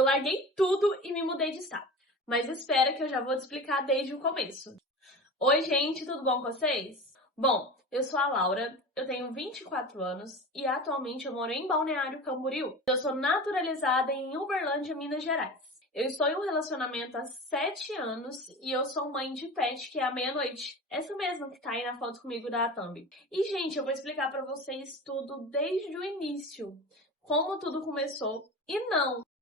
Eu larguei tudo e me mudei de estado. Mas espera que eu já vou te explicar desde o começo. Oi, gente, tudo bom com vocês? Bom, eu sou a Laura, eu tenho 24 anos e atualmente eu moro em Balneário Camboriú. Eu sou naturalizada em Uberlândia, Minas Gerais. Eu estou em um relacionamento há 7 anos e eu sou mãe de pet, que é a meia-noite. Essa mesma que tá aí na foto comigo da Thumb. E, gente, eu vou explicar pra vocês tudo desde o início. Como tudo começou. E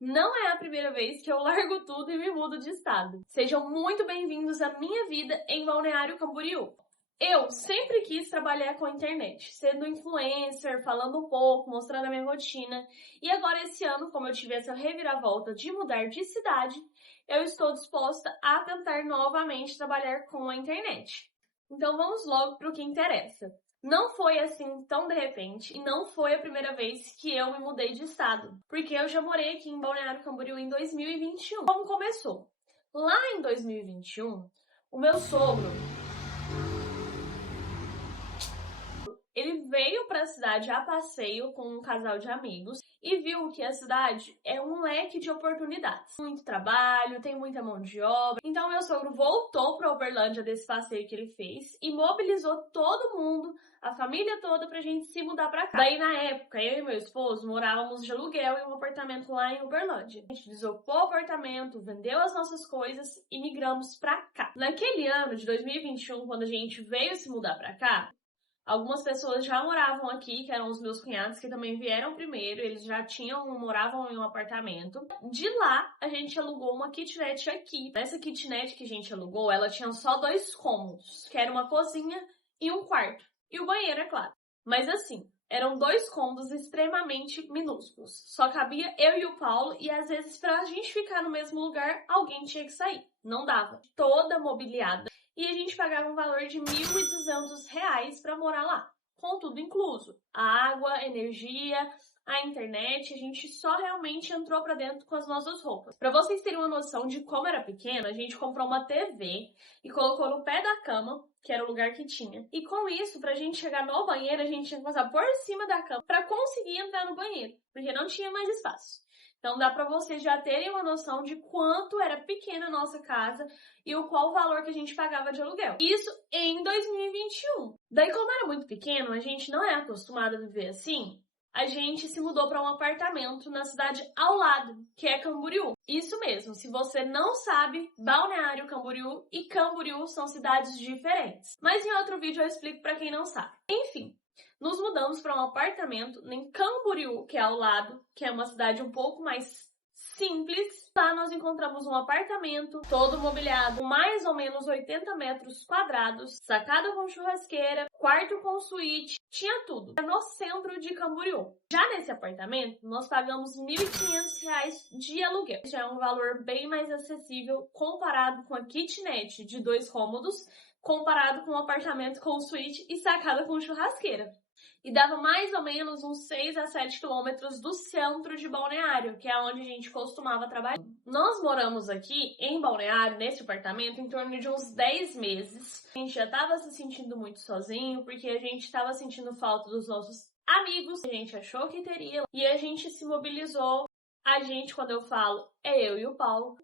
não é a primeira vez que eu largo tudo e me mudo de estado. Sejam muito bem-vindos à minha vida em Balneário Camboriú. Eu sempre quis trabalhar com a internet, sendo influencer, falando um pouco, mostrando a minha rotina. E agora esse ano, como eu tive essa reviravolta de mudar de cidade, eu estou disposta a tentar novamente trabalhar com a internet. Então vamos logo para o que interessa. Não foi assim tão de repente e não foi a primeira vez que eu me mudei de estado, porque eu já morei aqui em Balneário Camboriú em 2021. Como começou? Lá em 2021, o meu sogro ele veio para a cidade a passeio com um casal de amigos e viu que a cidade é um leque de oportunidades. Muito trabalho, tem muita mão de obra. Então meu sogro voltou para Uberlândia desse passeio que ele fez e mobilizou todo mundo, a família toda, pra gente se mudar pra cá. Daí na época, eu e meu esposo morávamos de aluguel em um apartamento lá em Uberlândia. A gente desocupou o apartamento, vendeu as nossas coisas e migramos pra cá. Naquele ano de 2021, quando a gente veio se mudar pra cá, algumas pessoas já moravam aqui, que eram os meus cunhados, que também vieram primeiro, eles já moravam em um apartamento. De lá, a gente alugou uma kitnet aqui. Essa kitnet que a gente alugou, ela tinha só 2 cômodos, que era uma cozinha e um quarto. E o banheiro, é claro. Mas assim, eram 2 cômodos extremamente minúsculos. Só cabia eu e o Paulo, e às vezes pra gente ficar no mesmo lugar, alguém tinha que sair. Não dava. Toda mobiliada. E a gente pagava um valor de R$ 1.200 para morar lá, com tudo incluso. A água, energia, a internet, a gente só realmente entrou para dentro com as nossas roupas. Para vocês terem uma noção de como era pequeno, a gente comprou uma TV e colocou no pé da cama, que era o lugar que tinha. E com isso, pra gente chegar no banheiro, a gente tinha que passar por cima da cama para conseguir entrar no banheiro, porque não tinha mais espaço. Então dá para vocês já terem uma noção de quanto era pequena a nossa casa e o qual valor que a gente pagava de aluguel. Isso em 2021. Daí, como era muito pequeno, a gente não é acostumado a viver assim, a gente se mudou para um apartamento na cidade ao lado, que é Camboriú. Isso mesmo, se você não sabe, Balneário Camboriú e Camboriú são cidades diferentes. Mas em outro vídeo eu explico para quem não sabe. Enfim, nos mudamos para um apartamento em Camboriú, que é ao lado, que é uma cidade um pouco mais simples. Lá nós encontramos um apartamento todo mobiliado, mais ou menos 80 metros quadrados, sacada com churrasqueira, quarto com suíte, tinha tudo. No centro de Camboriú. Já nesse apartamento, nós pagamos R$ 1.500 de aluguel. Já é um valor bem mais acessível comparado com a kitnet de 2 cômodos, comparado com um apartamento com suíte e sacada com churrasqueira. E dava mais ou menos uns 6 a 7 quilômetros do centro de Balneário, que é onde a gente costumava trabalhar. Nós moramos aqui em Balneário, nesse apartamento, em torno de uns 10 meses. A gente já estava se sentindo muito sozinho, porque a gente estava sentindo falta dos nossos amigos, a gente achou que teria, e a gente se mobilizou. A gente, quando eu falo, é eu e o Paulo,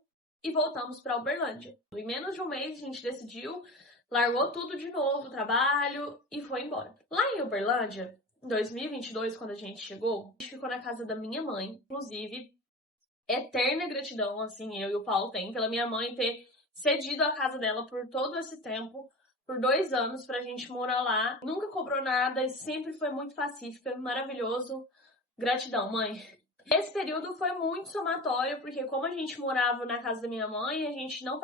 e voltamos para Uberlândia. Em menos de um mês a gente decidiu, largou tudo de novo, trabalho, e foi embora. Lá em Uberlândia, em 2022, quando a gente chegou, a gente ficou na casa da minha mãe. Inclusive, eterna gratidão, assim, eu e o Paulo tem, pela minha mãe ter cedido a casa dela por todo esse tempo, por 2 anos, pra gente morar lá. Nunca cobrou nada e sempre foi muito pacífica, maravilhoso. Gratidão, mãe. Esse período foi muito somatório, porque como a gente morava na casa da minha mãe, a gente não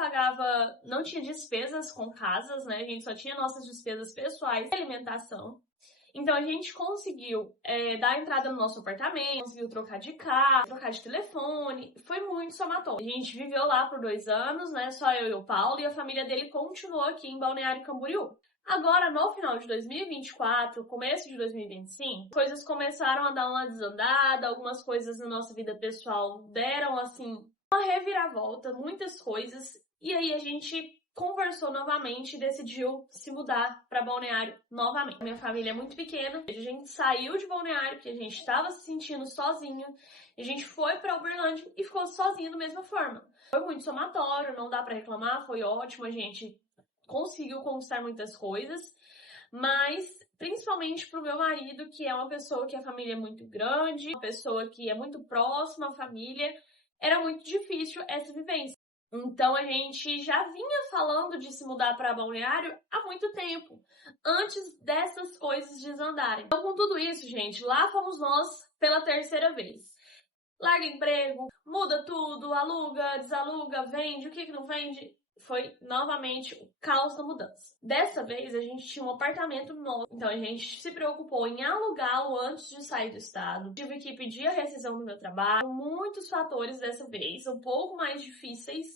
tinha despesas com casas, né? A gente só tinha nossas despesas pessoais, alimentação. Então a gente conseguiu dar entrada no nosso apartamento, conseguiu trocar de carro, trocar de telefone, foi muito somatório. A gente viveu lá por 2 anos, né? Só eu e o Paulo, e a família dele continuou aqui em Balneário Camboriú. Agora, no final de 2024, começo de 2025, coisas começaram a dar uma desandada, algumas coisas na nossa vida pessoal deram, assim, uma reviravolta, muitas coisas, e aí a gente conversou novamente e decidiu se mudar para Balneário novamente. Minha família é muito pequena, a gente saiu de Balneário porque a gente estava se sentindo sozinho, a gente foi para Uberlândia e ficou sozinho da mesma forma. Foi muito somatório, não dá para reclamar, foi ótimo, a gente conseguiu conquistar muitas coisas, mas principalmente pro meu marido, que é uma pessoa que a família é muito grande, uma pessoa que é muito próxima à família, era muito difícil essa vivência. Então a gente já vinha falando de se mudar para Balneário há muito tempo, antes dessas coisas desandarem. Então, com tudo isso, gente, lá fomos nós pela terceira vez. Larga emprego, muda tudo, aluga, desaluga, vende, o que não vende? Foi novamente o caos da mudança. Dessa vez a gente tinha um apartamento novo, então a gente se preocupou em alugá-lo antes de sair do estado. Tive que pedir a rescisão do meu trabalho. Muitos fatores dessa vez, um pouco mais difíceis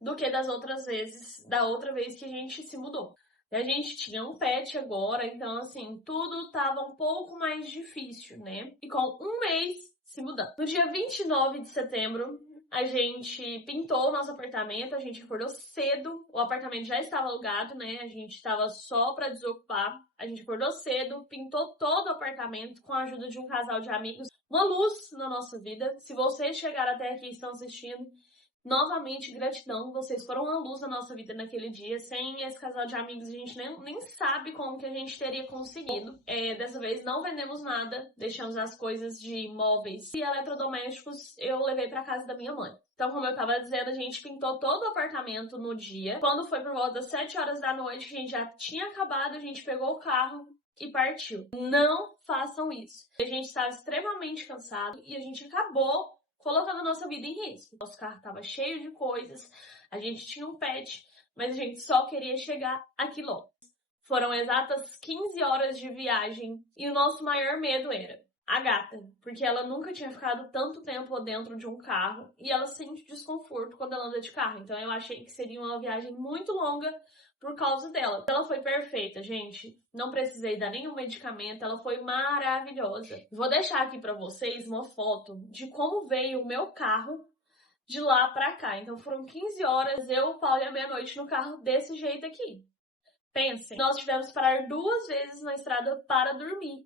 do que das outras vezes, da outra vez que a gente se mudou. A gente tinha um pet agora, então assim, tudo tava um pouco mais difícil, né? E com um mês se mudando. No dia 29 de setembro, a gente pintou o nosso apartamento, a gente acordou cedo, o apartamento já estava alugado, né? A gente estava só para desocupar. A gente acordou cedo, pintou todo o apartamento com a ajuda de um casal de amigos. Uma luz na nossa vida. Se vocês chegaram até aqui e estão assistindo, novamente, gratidão, vocês foram uma luz na nossa vida naquele dia. Sem esse casal de amigos, a gente nem sabe como que a gente teria conseguido. Dessa vez não vendemos nada, deixamos as coisas de móveis e eletrodomésticos eu levei pra casa da minha mãe. Então, como eu tava dizendo, a gente pintou todo o apartamento no dia. Quando foi por volta das 7 horas da noite, que a gente já tinha acabado, a gente pegou o carro e partiu. Não façam isso. A gente estava extremamente cansado e a gente acabou colocando a nossa vida em risco. Nosso carro estava cheio de coisas, a gente tinha um pet, mas a gente só queria chegar aqui logo. Foram exatas 15 horas de viagem e o nosso maior medo era a gata, porque ela nunca tinha ficado tanto tempo dentro de um carro e ela sente desconforto quando ela anda de carro. Então eu achei que seria uma viagem muito longa por causa dela. Ela foi perfeita, gente. Não precisei dar nenhum medicamento, ela foi maravilhosa. Vou deixar aqui pra vocês uma foto de como veio o meu carro de lá pra cá. Então foram 15 horas, eu, o Paulo e a meia-noite no carro desse jeito aqui. Pensem, nós tivemos que parar 2 vezes na estrada para dormir,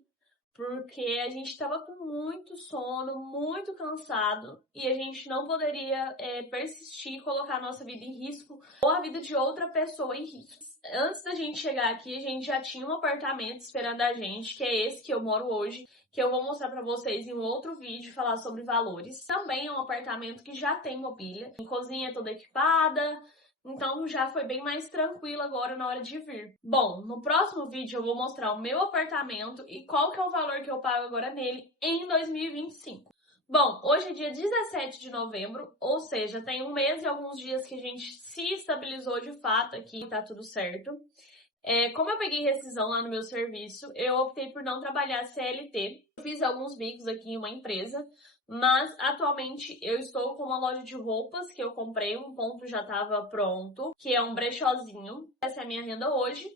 porque a gente estava com muito sono, muito cansado, e a gente não poderia persistir e colocar a nossa vida em risco ou a vida de outra pessoa em risco. Antes da gente chegar aqui, a gente já tinha um apartamento esperando a gente, que é esse que eu moro hoje, que eu vou mostrar pra vocês em um outro vídeo, falar sobre valores. Também é um apartamento que já tem mobília, a cozinha toda equipada, então já foi bem mais tranquilo agora na hora de vir. Bom, no próximo vídeo eu vou mostrar o meu apartamento e qual que é o valor que eu pago agora nele em 2025. Bom, hoje é dia 17 de novembro, ou seja, tem um mês e alguns dias que a gente se estabilizou de fato aqui, tá tudo certo. Como eu peguei rescisão lá no meu serviço, eu optei por não trabalhar CLT. Eu fiz alguns bicos aqui em uma empresa, mas atualmente eu estou com uma loja de roupas que eu comprei, um ponto já estava pronto, que é um brechózinho. Essa é a minha renda hoje.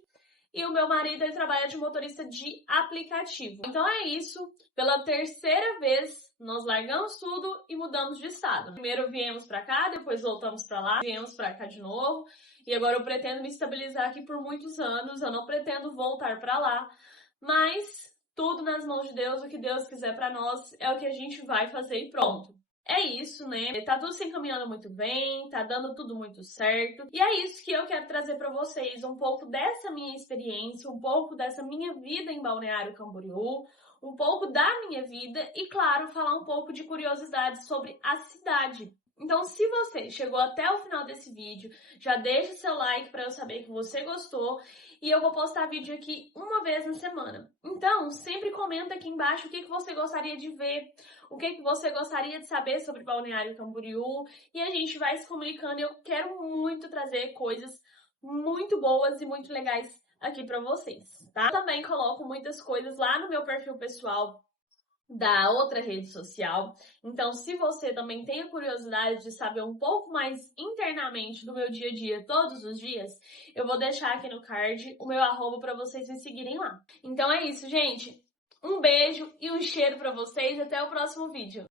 E o meu marido, ele trabalha de motorista de aplicativo. Então é isso. Pela terceira vez, nós largamos tudo e mudamos de estado. Primeiro viemos pra cá, depois voltamos pra lá, viemos pra cá de novo. E agora eu pretendo me estabilizar aqui por muitos anos. Eu não pretendo voltar pra lá. Mas tudo nas mãos de Deus, o que Deus quiser pra nós é o que a gente vai fazer e pronto. É isso, né? Tá tudo se encaminhando muito bem, tá dando tudo muito certo. E é isso que eu quero trazer pra vocês, um pouco dessa minha experiência, um pouco dessa minha vida em Balneário Camboriú, um pouco da minha vida e, claro, falar um pouco de curiosidades sobre a cidade. Então, se você chegou até o final desse vídeo, já deixa seu like para eu saber que você gostou e eu vou postar vídeo aqui uma vez na semana. Então, sempre comenta aqui embaixo o que você gostaria de ver, o que você gostaria de saber sobre Balneário Camboriú e a gente vai se comunicando. Eu quero muito trazer coisas muito boas e muito legais aqui para vocês, tá? Eu também coloco muitas coisas lá no meu perfil pessoal da outra rede social. Então, se você também tem a curiosidade de saber um pouco mais internamente do meu dia a dia todos os dias, eu vou deixar aqui no card o meu arroba para vocês me seguirem lá. Então é isso, gente. Um beijo e um cheiro para vocês. Até o próximo vídeo.